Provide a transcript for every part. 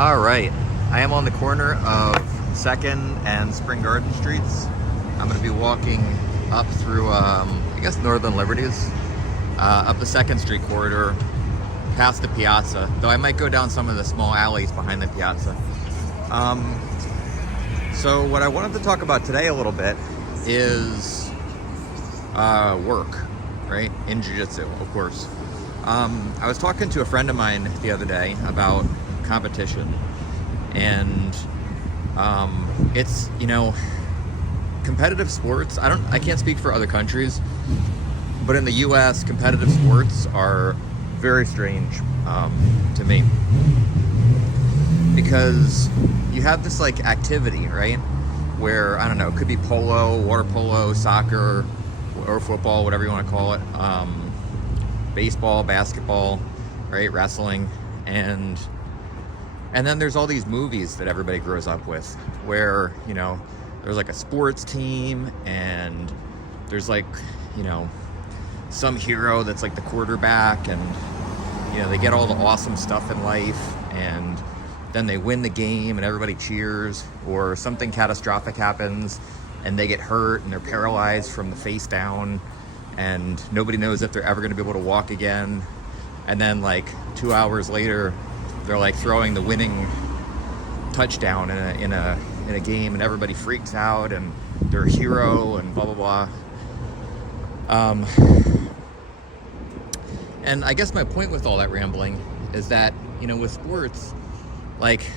All right, I am on the corner of 2nd and Spring Garden Streets. I'm going to be walking up through, I guess, Northern Liberties, up the 2nd Street corridor, past the Piazza, though I might go down some of the small alleys behind the Piazza. So what I wanted to talk about today a little bit is work, right, in jiu-jitsu, of course. I was talking to a friend of mine the other day about competition, and it's, competitive sports, I can't speak for other countries, but in the US, competitive sports are very strange to me, because you have this like activity, right, where, I don't know, it could be polo, water polo, soccer, or football, whatever you want to call it, baseball, basketball, right, wrestling, and then there's all these movies that everybody grows up with where, there's like a sports team, and there's like, some hero that's like the quarterback, and, they get all the awesome stuff in life, and then they win the game and everybody cheers, or something catastrophic happens and they get hurt and they're paralyzed from the face down, and nobody knows if they're ever going to be able to walk again. And then like 2 hours later, they're like throwing the winning touchdown in a game, and everybody freaks out, and they're a hero, and blah blah blah. And I guess my point with all that rambling is that, with sports, like,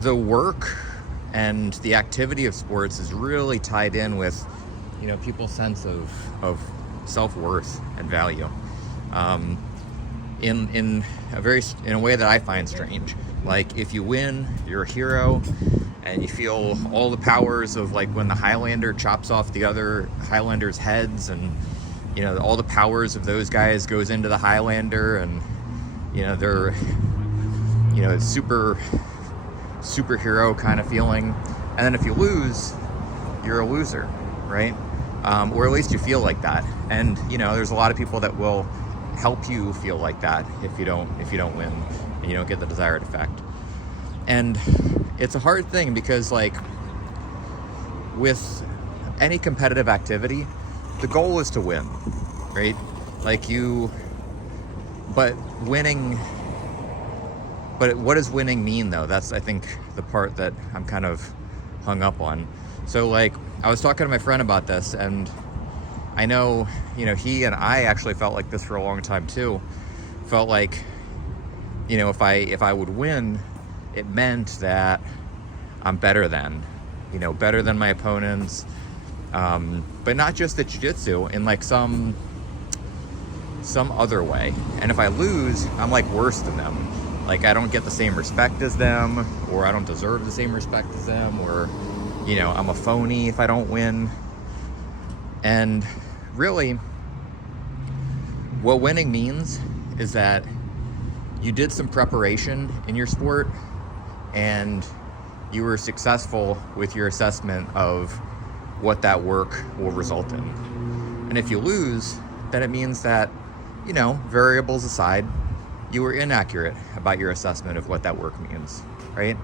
the work and the activity of sports is really tied in with, people's sense of self-worth and value, in a way that I find strange. Like, if you win, you're a hero, and you feel all the powers of, like, when the Highlander chops off the other Highlander's heads, and all the powers of those guys goes into the Highlander, and they're it's superhero kind of feeling. And then if you lose, you're a loser, right? Or at least you feel like that. And there's a lot of people that will help you feel like that if you don't win, and you don't get the desired effect. And it's a hard thing, because like with any competitive activity, the goal is to win, right? But what does winning mean, though? That's, I think, the part that I'm kind of hung up on. So, like, I was talking to my friend about this, and I know, he and I actually felt like this for a long time, too. Felt like, if I would win, it meant that I'm better than my opponents, but not just at jiu-jitsu, in, like, some other way. And if I lose, I'm, like, worse than them. Like, I don't get the same respect as them, or I don't deserve the same respect as them, or, I'm a phony if I don't win. And really, what winning means is that you did some preparation in your sport, and you were successful with your assessment of what that work will result in. And if you lose, then it means that, variables aside, you were inaccurate about your assessment of what that work means, right?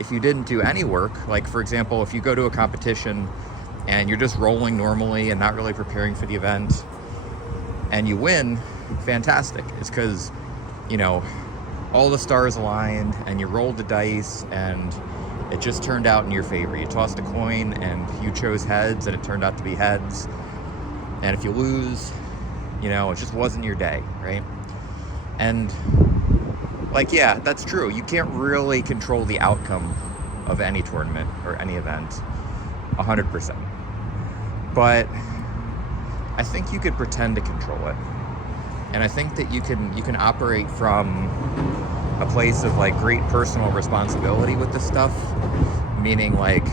If you didn't do any work, like, for example, if you go to a competition and you're just rolling normally and not really preparing for the event, and you win, fantastic. It's because, all the stars aligned, and you rolled the dice, and it just turned out in your favor. You tossed a coin, and you chose heads, and it turned out to be heads. And if you lose, it just wasn't your day, right? And, like, yeah, that's true. You can't really control the outcome of any tournament or any event 100%. But I think you could pretend to control it. And I think that you can operate from a place of, like, great personal responsibility with this stuff. Meaning, like,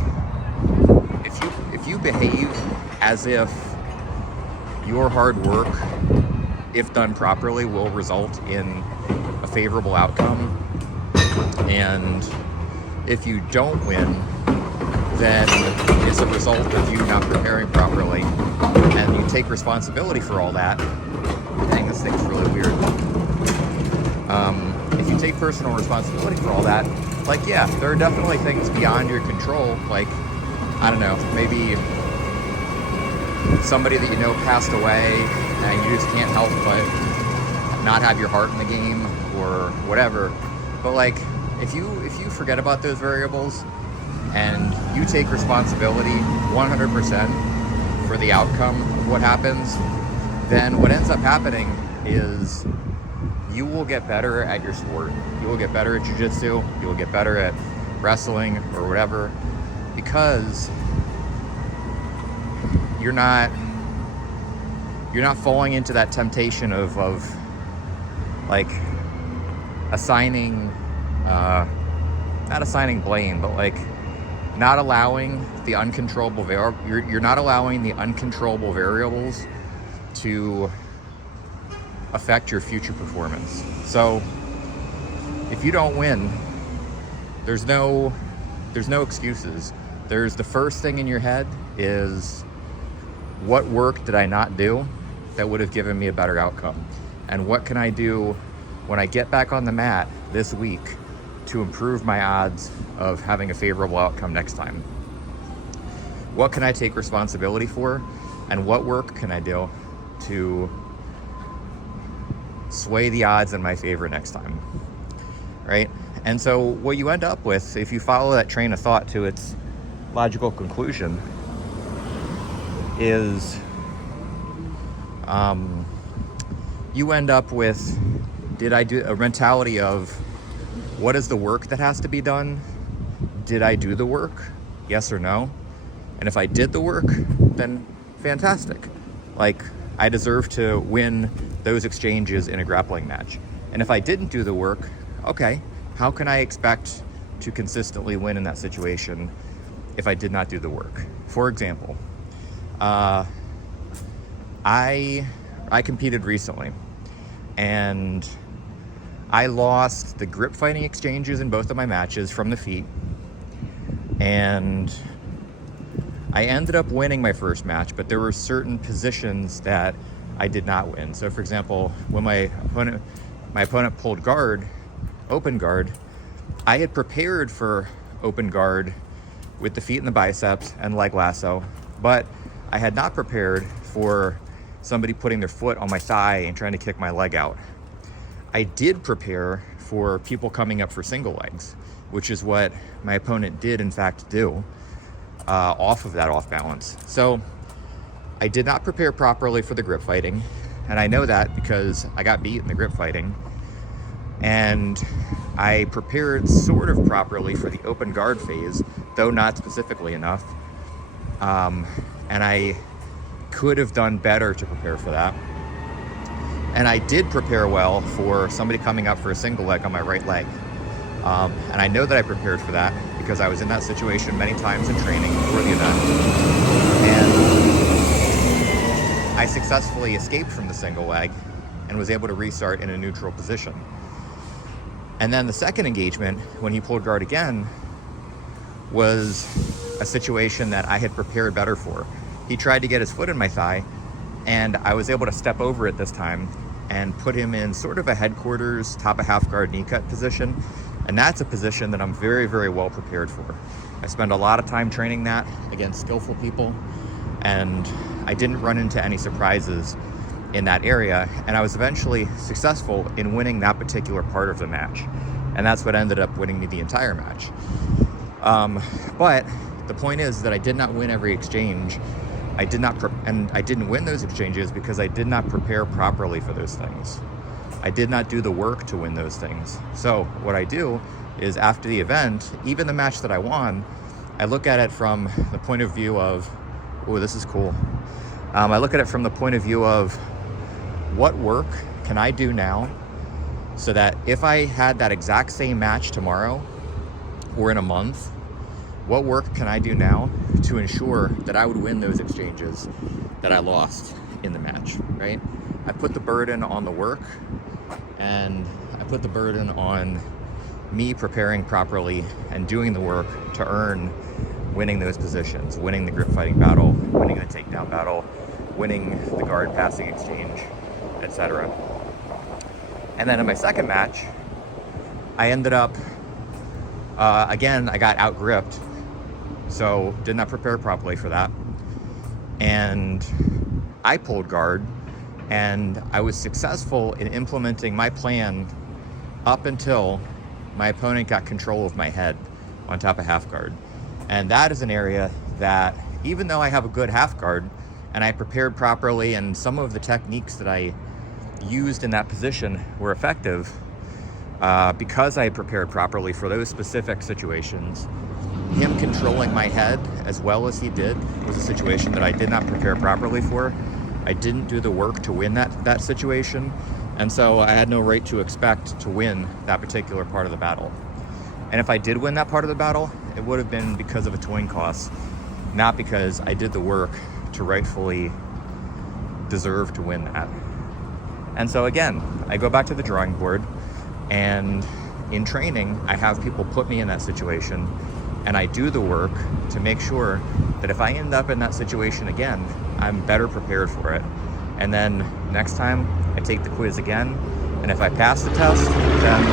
if you behave as if your hard work, if done properly, will result in a favorable outcome, and if you don't win, then it's a result of you not preparing properly, and you take responsibility for all that. Dang, this thing's really weird. If you you take personal responsibility for all that, like, yeah, there are definitely things beyond your control. Like, I don't know, maybe somebody that you know passed away and you just can't help but not have your heart in the game or whatever. But like, if you forget about those variables and you take responsibility 100% for the outcome of what happens, then what ends up happening is you will get better at your sport. You will get better at jiu-jitsu, you will get better at wrestling or whatever, because you're not falling into that temptation of like assigning not assigning blame, but like not allowing the uncontrollable you're not allowing the uncontrollable variables to affect your future performance. So if you don't win, there's no excuses. There's the first thing in your head is, what work did I not do that would have given me a better outcome? And what can I do when I get back on the mat this week to improve my odds of having a favorable outcome next time? What can I take responsibility for? And what work can I do to sway the odds in my favor next time, right? And so what you end up with, if you follow that train of thought to its logical conclusion, is you end up with, did I do a mentality of, what is the work that has to be done? Did I do the work? Yes or no? And if I did the work, then fantastic. Like, I deserve to win those exchanges in a grappling match. And if I didn't do the work, okay, how can I expect to consistently win in that situation if I did not do the work? For example, I competed recently, and I lost the grip fighting exchanges in both of my matches from the feet, and I ended up winning my first match, but there were certain positions that I did not win. So for example, when my opponent pulled guard, open guard, I had prepared for open guard with the feet and the biceps and leg lasso, but I had not prepared for somebody putting their foot on my thigh and trying to kick my leg out. I did prepare for people coming up for single legs, which is what my opponent did in fact do, off of that off balance. So I did not prepare properly for the grip fighting, and I know that because I got beat in the grip fighting. And I prepared sort of properly for the open guard phase, though not specifically enough. And I could have done better to prepare for that. And I did prepare well for somebody coming up for a single leg on my right leg. And I know that I prepared for that because I was in that situation many times in training before the event. And I successfully escaped from the single leg and was able to restart in a neutral position. And then the second engagement, when he pulled guard again, was a situation that I had prepared better for. He tried to get his foot in my thigh, and I was able to step over it this time and put him in sort of a headquarters, top of half guard knee cut position. And that's a position that I'm very, very well prepared for. I spend a lot of time training that against skillful people, and I didn't run into any surprises in that area, and I was eventually successful in winning that particular part of the match, and that's what ended up winning me the entire match. But the point is that I did not win every exchange. I didn't win those exchanges because I did not prepare properly for those things. I did not do the work to win those things. So what I do is, after the event, even the match that I won, I look at it from the point of view of, oh, this is cool. I look at it from the point of view of, what work can I do now so that if I had that exact same match tomorrow or in a month, what work can I do now to ensure that I would win those exchanges that I lost in the match, right? I put the burden on the work, and I put the burden on me preparing properly and doing the work to earn winning those positions, winning the grip fighting battle, winning the takedown battle, winning the guard passing exchange, etc. And then in my second match, I ended up, again, I got out-gripped, so did not prepare properly for that. And I pulled guard, and I was successful in implementing my plan up until my opponent got control of my head on top of half guard. And that is an area that, even though I have a good half guard and I prepared properly and some of the techniques that I used in that position were effective, because I had prepared properly for those specific situations, him controlling my head as well as he did was a situation that I did not prepare properly for. I didn't do the work to win that situation, and so I had no right to expect to win that particular part of the battle. And if I did win that part of the battle, it would have been because of a twin cost, not because I did the work to rightfully deserve to win that. And so again, I go back to the drawing board, and in training, I have people put me in that situation, and I do the work to make sure that if I end up in that situation again, I'm better prepared for it. And then next time I take the quiz again, and if I pass the test, then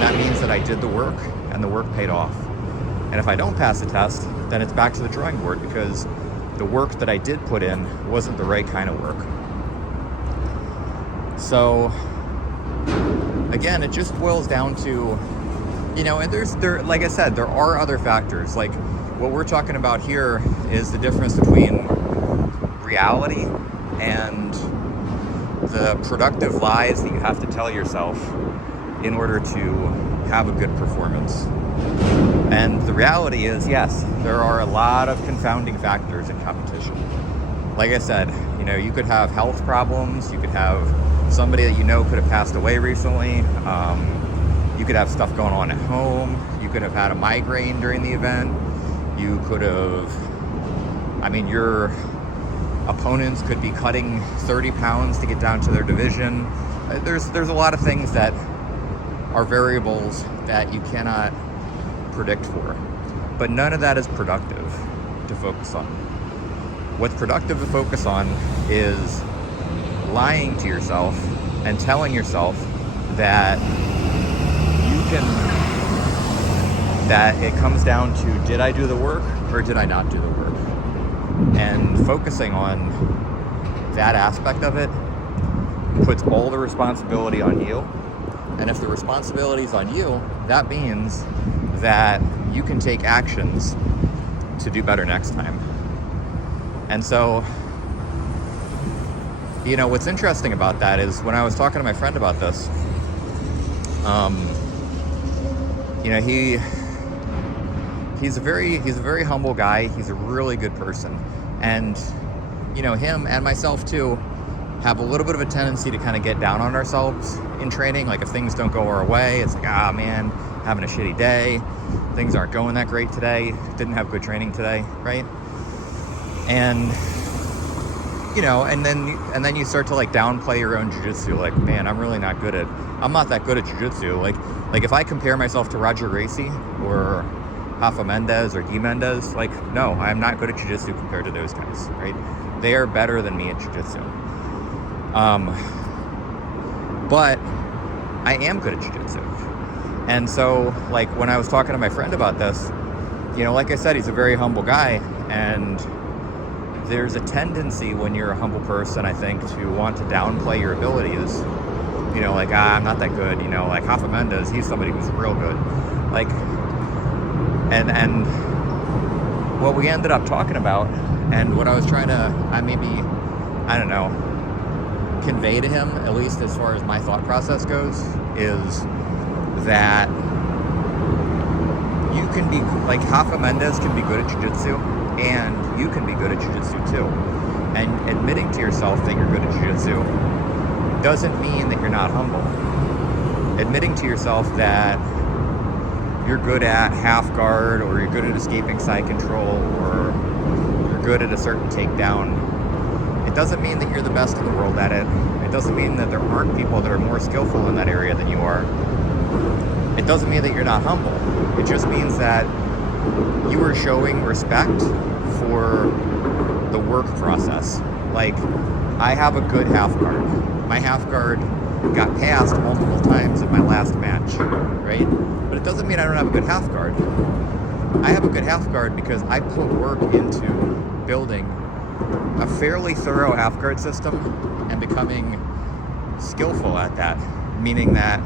that means that I did the work and the work paid off. And if I don't pass the test, then it's back to the drawing board, because the work that I did put in wasn't the right kind of work. So again, it just boils down to, and like I said, there are other factors. Like what we're talking about here is the difference between reality and the productive lies that you have to tell yourself in order to have a good performance. And the reality is, yes, there are a lot of confounding factors in competition. Like I said, you could have health problems, you could have somebody that could have passed away recently, you could have stuff going on at home, you could have had a migraine during the event, you could have, your opponents could be cutting 30 pounds to get down to their division. There's a lot of things that are variables that you cannot predict for, but none of that is productive to focus on. What's productive to focus on is lying to yourself and telling yourself that that it comes down to, did I do the work or did I not do the work? And focusing on that aspect of it puts all the responsibility on you. And if the responsibility is on you, that means that you can take actions to do better next time. And so, what's interesting about that is when I was talking to my friend about this, he's a very humble guy. He's a really good person. And, him and myself too have a little bit of a tendency to kind of get down on ourselves in training. Like if things don't go our way, it's like, man, having a shitty day. Things aren't going that great today. Didn't have good training today, right? And and then you start to like downplay your own jiu-jitsu. Like, man, I'm not that good at jiu-jitsu. Like if I compare myself to Roger Gracie or Rafa Mendez or Guy Mendez, like, no, I'm not good at jiu-jitsu compared to those guys, right? They are better than me at jiu-jitsu. But I am good at jiu-jitsu. And so, like, when I was talking to my friend about this, like I said, he's a very humble guy, and there's a tendency when you're a humble person, I think, to want to downplay your abilities. Like, I'm not that good, like Rafa Mendez, he's somebody who's real good. Like, and what we ended up talking about, and what I was trying to, convey to him, at least as far as my thought process goes, is that you can be, like, Rafa Mendez can be good at jiu-jitsu, and you can be good at jiu-jitsu too. And admitting to yourself that you're good at jiu-jitsu doesn't mean that you're not humble. Admitting to yourself that you're good at half guard, or you're good at escaping side control, or you're good at a certain takedown, it doesn't mean that you're the best in the world at it. It doesn't mean that there aren't people that are more skillful in that area than you are. It doesn't mean that you're not humble. It just means that you are showing respect for the work process. Like, I have a good half guard. My half guard got passed multiple times in my last match, right? But it doesn't mean I don't have a good half guard. I have a good half guard because I put work into building a fairly thorough half guard system and becoming skillful at that, meaning that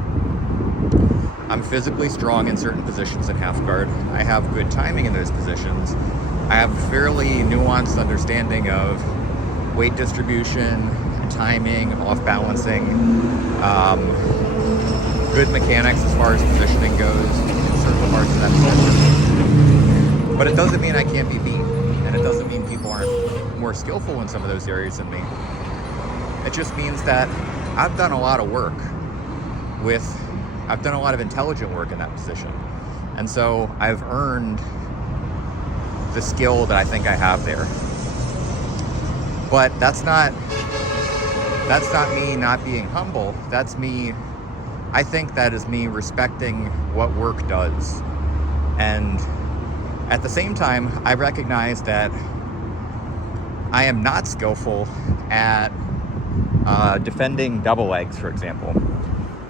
I'm physically strong in certain positions in half guard. I have good timing in those positions. I have fairly nuanced understanding of weight distribution, timing, off balancing, good mechanics as far as positioning goes in certain parts of that position. But it doesn't mean I can't be beat, and it doesn't mean people aren't more skillful in some of those areas than me. It just means that I've done a lot of work I've done a lot of intelligent work in that position. And so I've earned the skill that I think I have there. But that's not me not being humble. I think that is me respecting what work does. And at the same time, I recognize that I am not skillful at defending double legs, for example.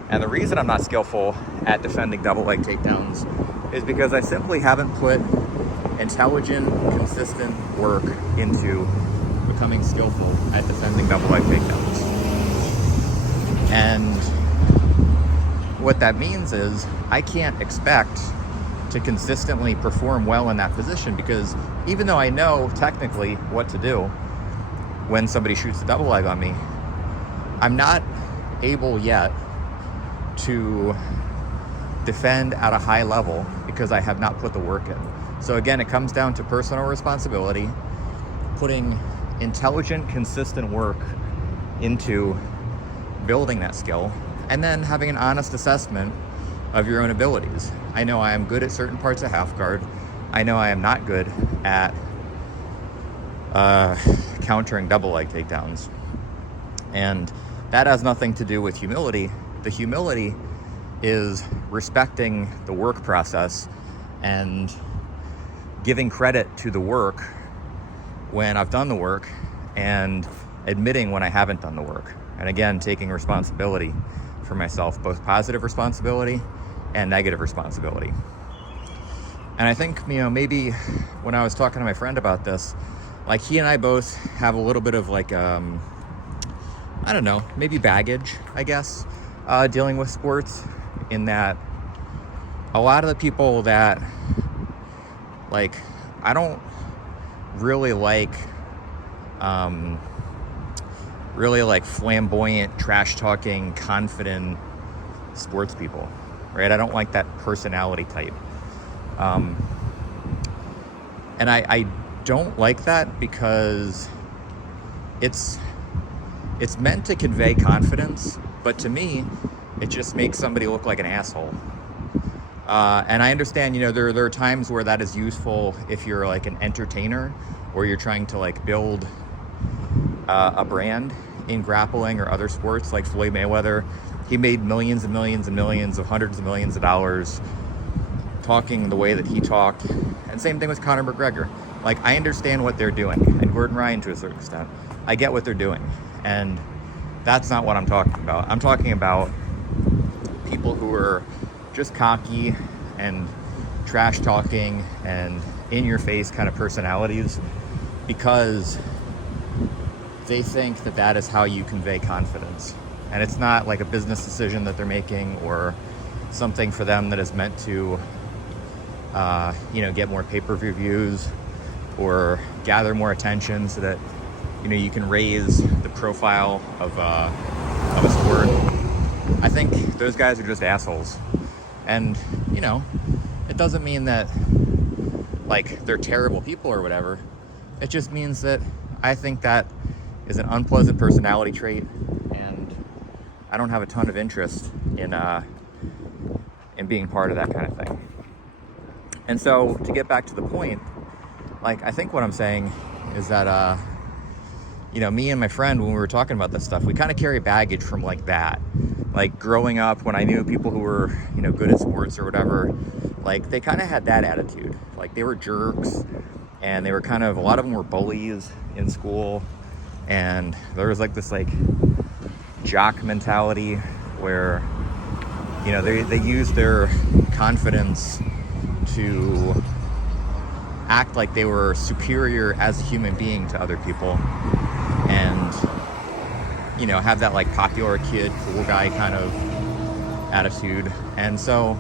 And the reason I'm not skillful at defending double leg takedowns is because I simply haven't put intelligent, consistent work into becoming skillful at defending double leg takedowns. And what that means is I can't expect to consistently perform well in that position, because even though I know technically what to do when somebody shoots a double leg on me, I'm not able yet to defend at a high level because I have not put the work in. So again, it comes down to personal responsibility, putting intelligent, consistent work into building that skill, and then having an honest assessment of your own abilities. I know I am good at certain parts of half guard. I know I am not good at countering double leg takedowns. And that has nothing to do with humility. The humility is respecting the work process and giving credit to the work when I've done the work and admitting when I haven't done the work. And again, taking responsibility for myself, both positive responsibility and negative responsibility. And I think, maybe when I was talking to my friend about this, like he and I both have a little bit of like, I don't know, maybe baggage, I guess, dealing with sports, in that a lot of the people that, like, I don't really like flamboyant, trash talking, confident sports people, right? I don't like that personality type. And I don't like that because it's meant to convey confidence, but to me, it just makes somebody look like an asshole. And I understand, there are times where that is useful if you're like an entertainer or you're trying to like build a brand in grappling or other sports. Like Floyd Mayweather, he made millions and millions and millions of hundreds of millions of dollars talking the way that he talked. And same thing with Conor McGregor. Like, I understand what they're doing, and Gordon Ryan to a certain extent. I get what they're doing, and that's not what I'm talking about. I'm talking about people who are just cocky and trash talking and in your face kind of personalities because they think that that is how you convey confidence. And it's not like a business decision that they're making or something for them that is meant to get more pay-per-view views or gather more attention so that you can raise the profile of a sport. I think those guys are just assholes. And it doesn't mean that like they're terrible people or whatever. It just means that I think that is an unpleasant personality trait, and I don't have a ton of interest in being part of that kind of thing. And so to get back to the point, like, I think what I'm saying is that me and my friend, when we were talking about this stuff, we kind of carry baggage from like that. Like growing up, when I knew people who were, good at sports or whatever, like they kind of had that attitude. Like they were jerks, and they were kind of, a lot of them were bullies in school. And there was like this like jock mentality where, you know, they use their confidence to act like they were superior as a human being to other people, and, you know, have that like popular kid, cool guy kind of attitude. And so,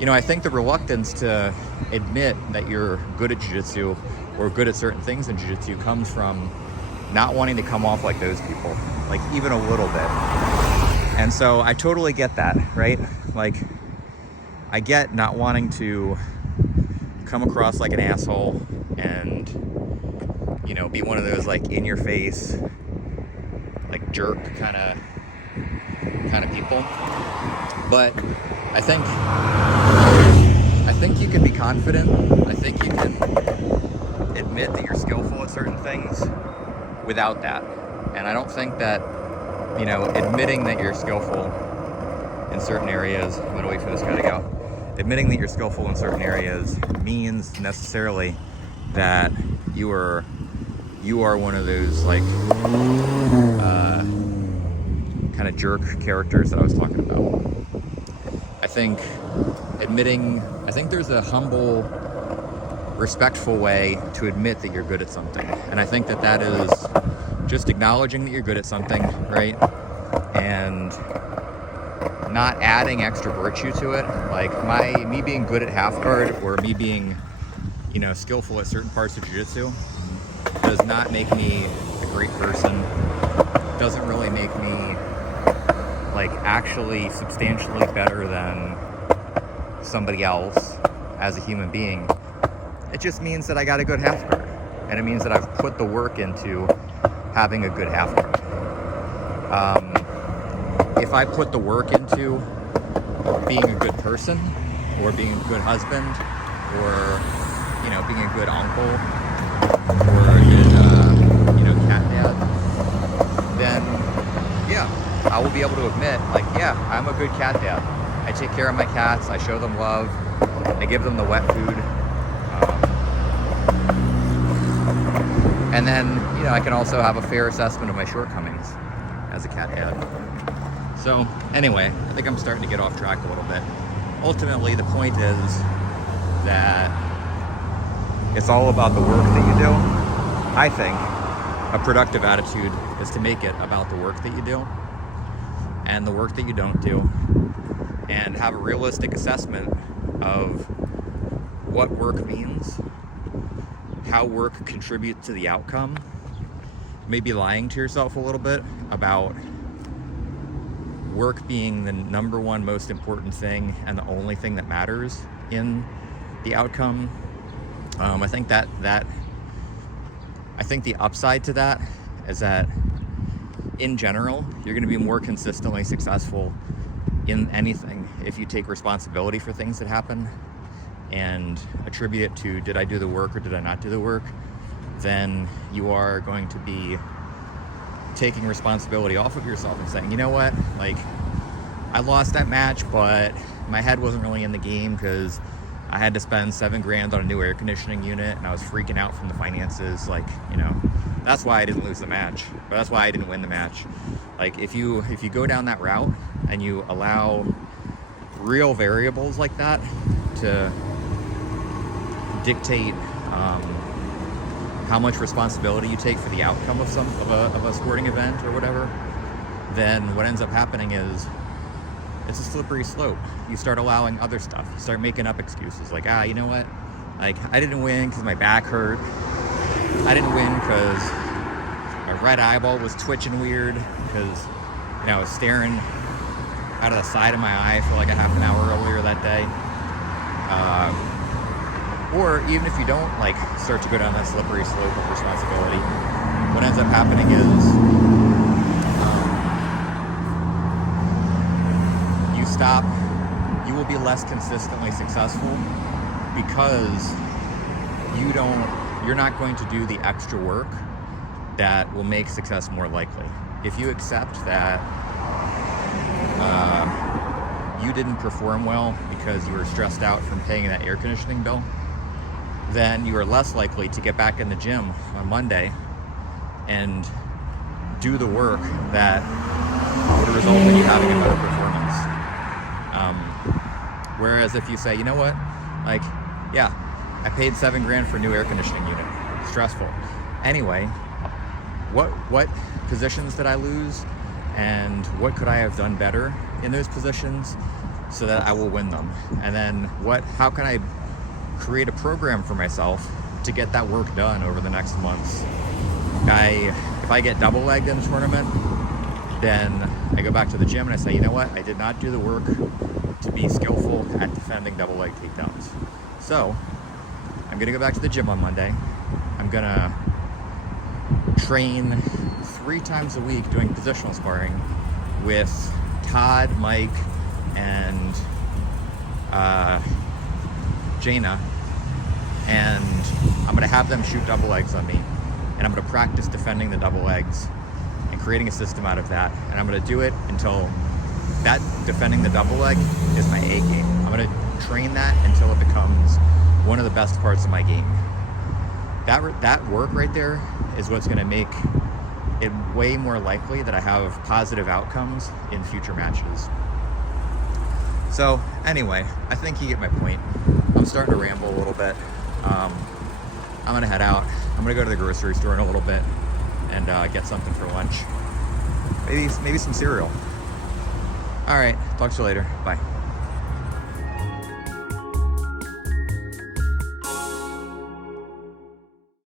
you know, I think the reluctance to admit that you're good at jiu-jitsu or good at certain things in jiu-jitsu comes from not wanting to come off like those people, like even a little bit. And so I totally get that, right? Like, I get not wanting to come across like an asshole and, you know, be one of those like in your face, like jerk kind of people. But I think you can be confident. I think you can admit that you're skillful at certain things without that. And I don't think that, you know, admitting that you're skillful in certain areas, I'm gonna wait for this guy to go. Admitting that you're skillful in certain areas means necessarily that you are one of those like kind of jerk characters that I was talking about. I think there's a humble, respectful way to admit that you're good at something. And I think that is just acknowledging that you're good at something, right? And not adding extra virtue to it. Like me being good at half guard or me being, you know, skillful at certain parts of jiu-jitsu does not make me a great person. Doesn't really make me like actually substantially better than somebody else as a human being. It just means that I got a good half guard, and it means that I've put the work into having a good half guard. If I put the work into being a good person, or being a good husband, or, you know, being a good uncle, or a good, you know, cat dad, then yeah, I will be able to admit, like, yeah, I'm a good cat dad. I take care of my cats. I show them love. I give them the wet food. And then, you know, I can also have a fair assessment of my shortcomings as a cat dad. So anyway, I think I'm starting to get off track a little bit. Ultimately, the point is that it's all about the work that you do. I think a productive attitude is to make it about the work that you do and the work that you don't do, and have a realistic assessment of what work means, how work contributes to the outcome, maybe lying to yourself a little bit about work being the number one most important thing and the only thing that matters in the outcome. I think I think the upside to that is that in general, you're going to be more consistently successful in anything if you take responsibility for things that happen and attribute it to, did I do the work or did I not do the work? Then you are going to be taking responsibility off of yourself and saying, you know what, like, I lost that match, but my head wasn't really in the game because I had to spend $7,000 on a new air conditioning unit and I was freaking out from the finances. Like, you know, that's why I didn't lose the match, but that's why I didn't win the match. Like, if you go down that route and you allow real variables like that to dictate how much responsibility you take for the outcome of a sporting event or whatever, then what ends up happening is it's a slippery slope. You start allowing other stuff. You start making up excuses like, you know what? Like, I didn't win because my back hurt. I didn't win because my right eyeball was twitching weird because, you know, I was staring out of the side of my eye for like a half an hour earlier that day. Or even if you don't like start to go down that slippery slope of responsibility, what ends up happening is you will be less consistently successful because you're not going to do the extra work that will make success more likely. If you accept that you didn't perform well because you were stressed out from paying that air conditioning bill, then you are less likely to get back in the gym on Monday and do the work that would result in you having a better performance. Whereas if you say, you know what, like, yeah, I paid $7,000 for a new air conditioning unit, stressful. Anyway, what positions did I lose, and what could I have done better in those positions so that I will win them? And then how can I create a program for myself to get that work done over the next months? If I get double legged in a tournament, then I go back to the gym and I say, you know what, I did not do the work to be skillful at defending double leg takedowns. So I'm gonna go back to the gym on Monday. I'm gonna train 3 times a week doing positional sparring with Todd, Mike, and Jaina, and I'm gonna have them shoot double legs on me, and I'm gonna practice defending the double legs and creating a system out of that, and I'm gonna do it until that defending the double leg is my A game. I'm gonna train that until it becomes one of the best parts of my game. That work right there is what's gonna make it way more likely that I have positive outcomes in future matches. So anyway, I think you get my point. I'm starting to ramble a little bit. I'm gonna head out. I'm gonna go to the grocery store in a little bit and get something for lunch. Maybe some cereal. All right, talk to you later. Bye.